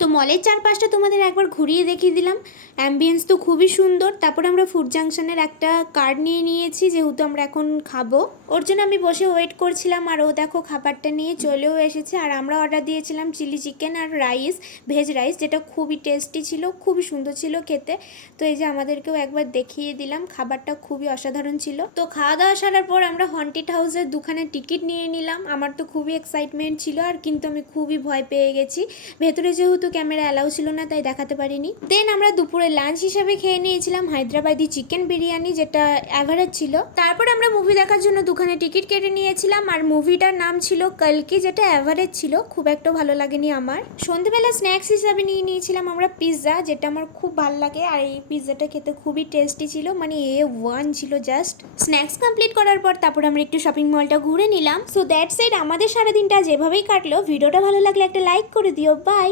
তো মলের চারপাশটা তোমাদের একবার ঘুরিয়ে দেখিয়ে দিলাম। অ্যাম্বিয়েন্স তো খুবই সুন্দর। তারপর আমরা ফুড জাংশনের একটা কার্ড নিয়ে নিয়েছি, যেহেতু আমরা এখন খাবো। ওর জন্য আমি বসে ওয়েট করছিলাম, আর ও দেখো খাবারটা নিয়ে চলেও এসেছে। আর আমরা অর্ডার দিয়েছিলাম চিলি চিকেন আর রাইস, ভেজ রাইস, যেটা খুবই টেস্টি ছিল, খুবই সুন্দর ছিল খেতে। তো এই যে আমাদেরকেও একবার দেখিয়ে দিলাম, খাবারটা খুবই অসাধারণ ছিল। তো খাওয়া দাওয়া সারার পর আমরা হন্টেড হাউসের দুখানে টিকিট নিয়ে নিলাম। আমার তো খুবই এক্সাইটমেন্ট ছিল, আর কিন্তু আমি খুবই ভয় পেয়ে গেছি। ভেতরে যেহেতু ক্যামেরা অ্যালাউ ছিল না, তাই দেখাতে পারিনি। দেন আমরা দুপুরে লাঞ্চ হিসাবে খেয়ে নিয়েছিলাম হায়দ্রাবাদি চিকেন বিরিয়ানি, যেটা অ্যাভারেজ ছিল। তারপর আমরা মুভি দেখার জন্য দুখানে টিকিট কেটে নিয়েছিলাম, আর মুভিটার নাম ছিল কালকি, যেটা অ্যাভারেজ ছিল, খুব একটা ভালো লাগেনি আমার। সন্ধ্যেবেলা স্ন্যাক্স হিসাবে নিয়ে নিয়েছিলাম আমরা পিৎজা, যেটা আমার খুব ভালো লাগে, আর এই পিৎজাটা খেতে খুবই টেস্টি ছিল, মানে A1 ছিল জাস্ট। স্ন্যাক্স কমপ্লিট করার পর তারপর আমরা একটু শপিং মলটা ঘুরে নিলাম। সো দ্যাটস ইট, আমাদের সারাদিনটা যেভাবেই কাটলো। ভিডিওটা ভালো লাগলে একটা লাইক করে দিও। বাই।